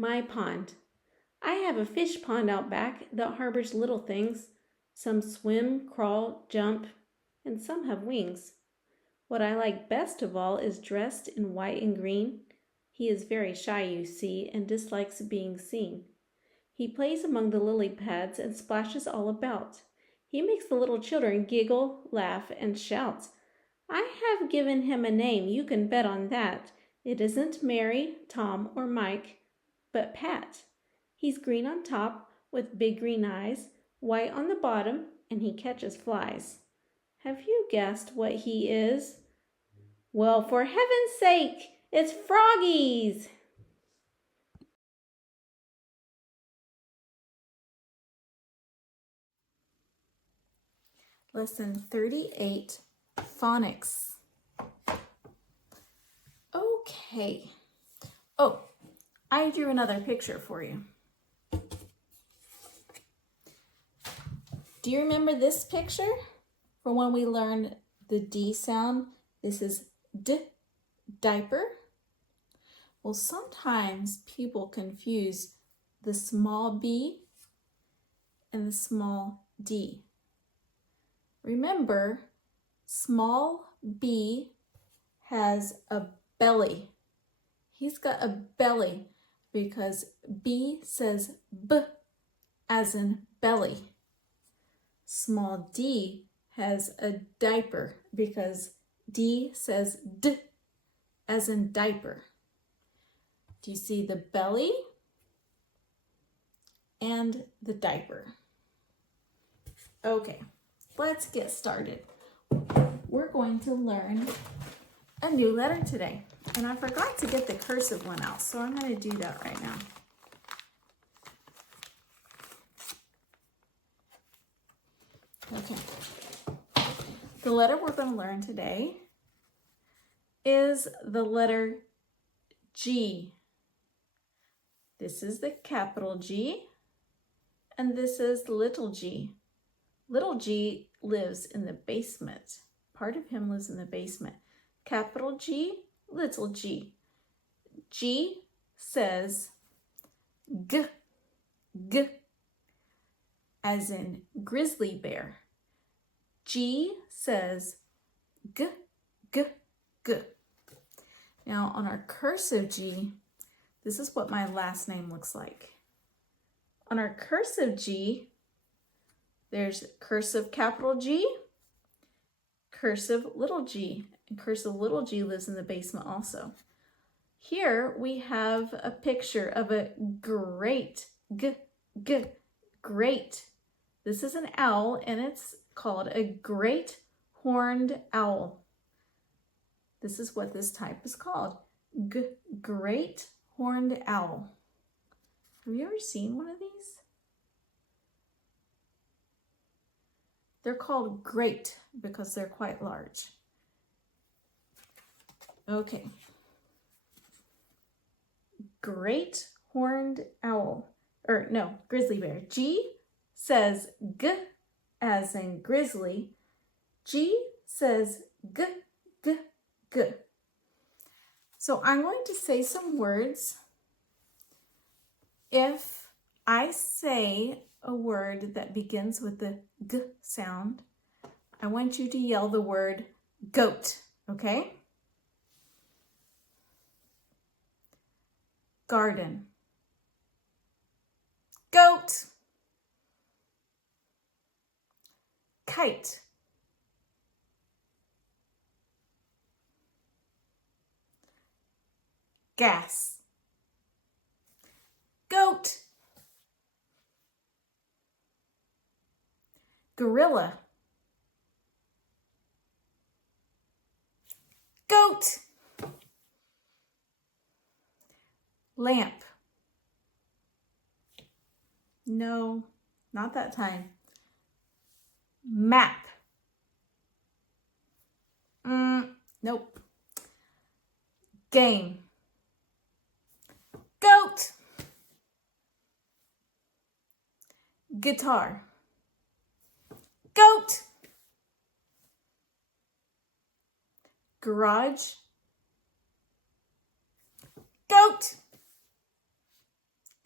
My pond. I have a fish pond out back that harbors little things. Some swim, crawl, jump, and some have wings. What I like best of all is dressed in white and green. He is very shy, you see, and dislikes being seen. He plays among the lily pads and splashes all about. He makes the little children giggle, laugh, and shout. I have given him a name, you can bet on that. It isn't Mary, Tom, or Mike, but Pat. He's green on top, with big green eyes, white on the bottom, and he catches flies. Have you guessed what he is? Well, for heaven's sake, it's Froggies! Lesson 38, Phonics. Okay. Oh, I drew another picture for you. Do you remember this picture from when we learned the D sound? This is D, diaper. Well, sometimes people confuse the small b and the small d. Remember, small b has a belly. He's got a belly because B says B as in belly. Small d has a diaper because D says D as in diaper. Do you see the belly and the diaper? Okay, let's get started. We're going to learn a new letter today. And I forgot to get the cursive one out, so I'm going to do that right now. Okay. The letter we're going to learn today is the letter G. This is the capital G, and this is little g. Little g lives in the basement. Part of him lives in the basement. Capital G, little g. G says G, G, as in grizzly bear. G says G, G, G. Now on our cursive G, this is what my last name looks like. On our cursive G, there's cursive capital G, cursive little g, and cursive little g lives in the basement also. Here we have a picture of a great, great. This is an owl and it's called a great horned owl. This is what this type is called, great horned owl. Have you ever seen one of these? They're called great because they're quite large. Okay. Great horned owl, or no, grizzly bear. G says G as in grizzly. G says G, G, G. So I'm going to say some words. If I say a word that begins with the G sound, I want you to yell the word goat, okay? Garden. Goat. Kite. Gas. Goat. Gorilla. Goat. Lamp. No, not that time. Map. Nope. Game. Goat. Guitar. Goat. Garage. Goat.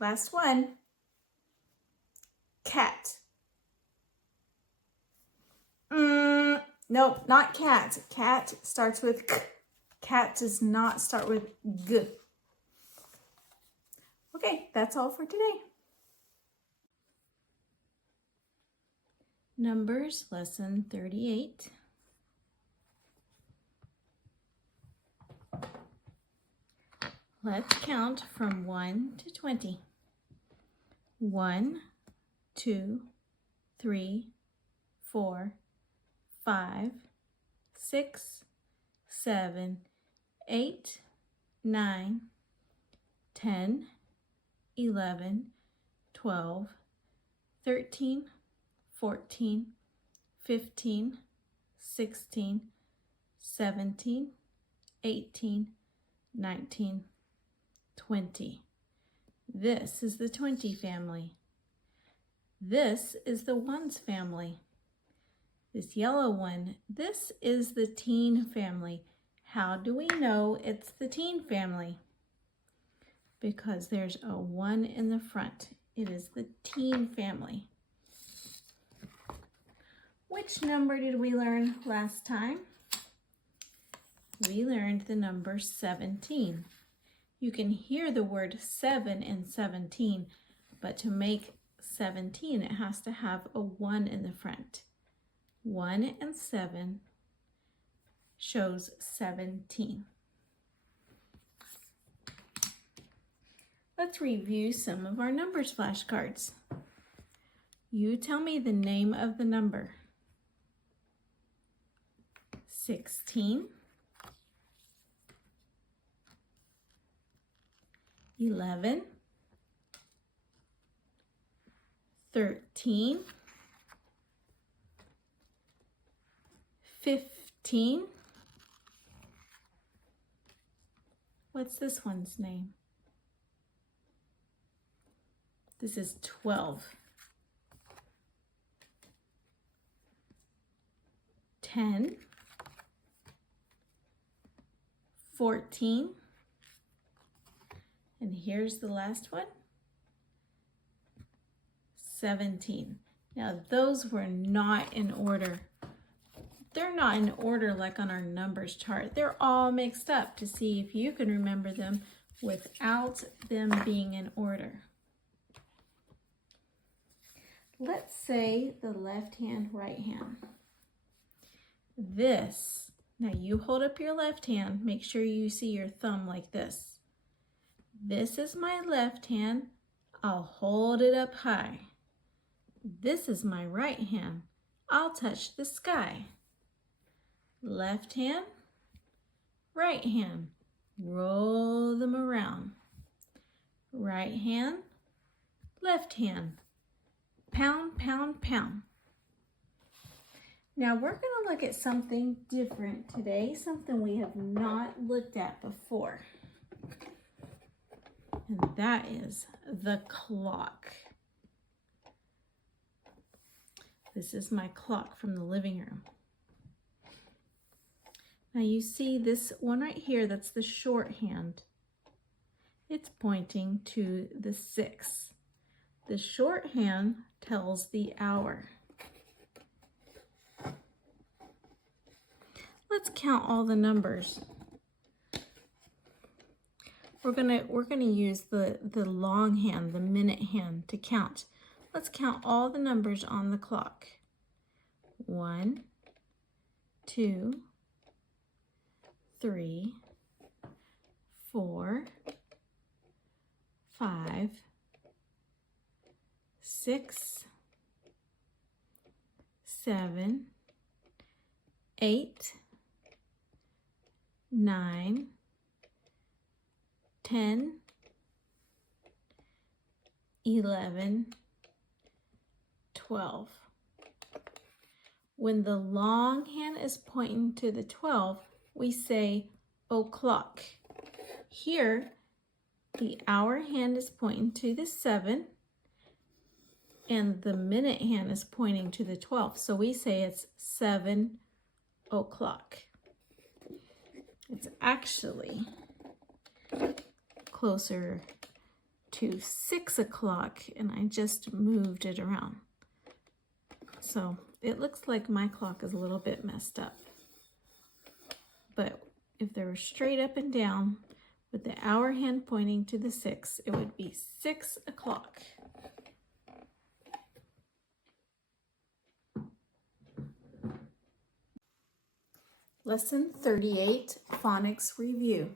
Last one. Cat. Nope, not cat. Cat starts with k. Cat does not start with g. Okay, that's all for today. Numbers, lesson 38. Let's count from 1 to 20. 1, 2, 3, 4, 5, 6, 7, 8, 9, 10, 11, 12, 13, 14, 15, 16, 17, 18, 19, 20. This is the 20 family. This is the ones family. This yellow one, this is the teen family. How do we know it's the teen family? Because there's a 1 in the front. It is the teen family. Which number did we learn last time? We learned the number 17. You can hear the word 7 in 17, but to make 17, it has to have a 1 in the front. 1 and 7 shows 17. Let's review some of our numbers flashcards. You tell me the name of the number. 16, 11, 13, 15. What's this one's name? This is 12. 10, 14, and here's the last one, 17. Now those were not in order. They're not in order like on our numbers chart. They're all mixed up to see if you can remember them without them being in order. Let's say the left hand, right hand. This, now you hold up your left hand, make sure you see your thumb like this. This is my left hand, I'll hold it up high. This is my right hand, I'll touch the sky. Left hand, right hand, roll them around. Right hand, left hand, pound, pound, pound. Now we're going to look at something different today, something we have not looked at before. And that is the clock. This is my clock from the living room. Now you see this one right here, that's the shorthand. It's pointing to the 6. The shorthand tells the hour. Let's count all the numbers. We're gonna use the long hand, the minute hand, to count. Let's count all the numbers on the clock. 1, 2, 3, 4, 5, 6, 7, 8, 9, 10, 11, 12. When the long hand is pointing to the 12, we say o'clock. Here, the hour hand is pointing to the 7, and the minute hand is pointing to the 12. So we say it's 7 o'clock. It's actually closer to 6 o'clock, and I just moved it around. So it looks like my clock is a little bit messed up. But if they were straight up and down with the hour hand pointing to the 6, it would be 6 o'clock. Lesson 38, Phonics Review.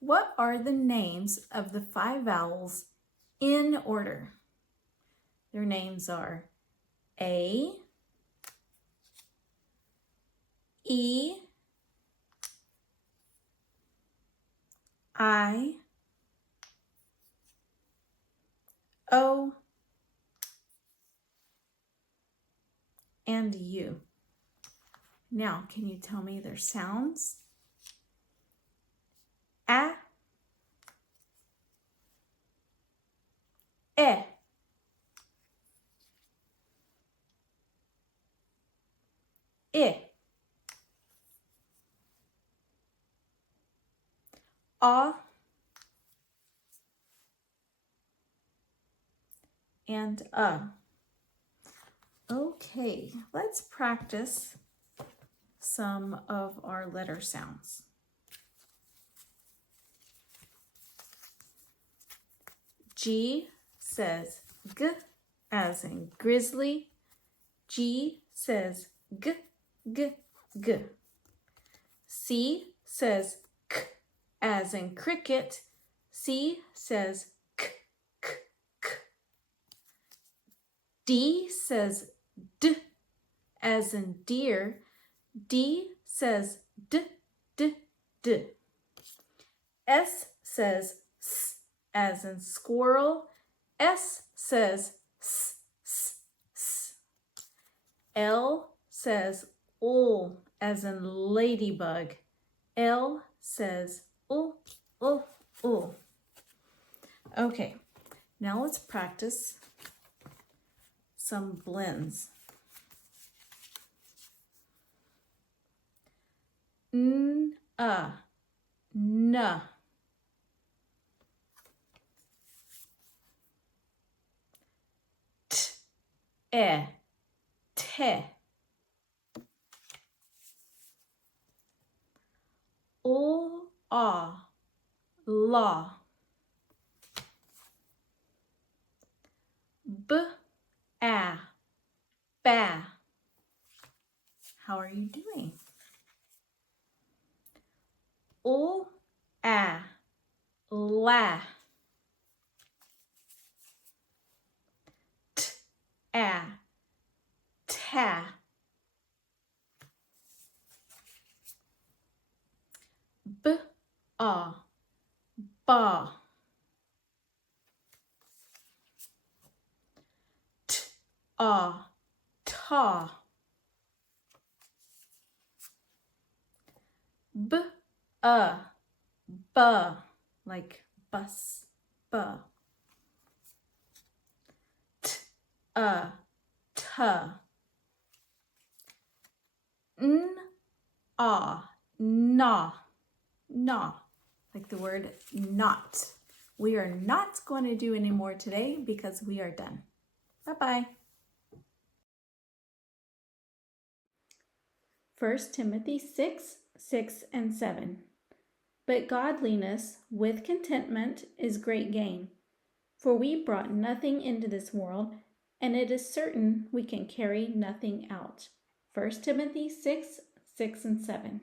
What are the names of the 5 vowels in order? Their names are A, E, I, O, and U. Now, can you tell me their sounds? A, E, I, A, and Okay, let's practice some of our letter sounds. G says G as in grizzly. G says G, G, G. C says K as in cricket. C says K, K, K. D says D as in deer. D says D, D, D. S says S as in squirrel. S says S, S, S. L says L as in ladybug. L says L, L, L. Okay, now let's practice some blends. N, N. T, te. La. Ba. How are you doing? La. Ta. Ba. Ta. Ba, like bus, ba. Ta. Na, like the word not. We are not going to do any more today because we are done. Bye-bye. 1 Timothy 6, 6 and 7. But godliness with contentment is great gain. For we brought nothing into this world, and it is certain we can carry nothing out. 1 Timothy 6, 6 and 7.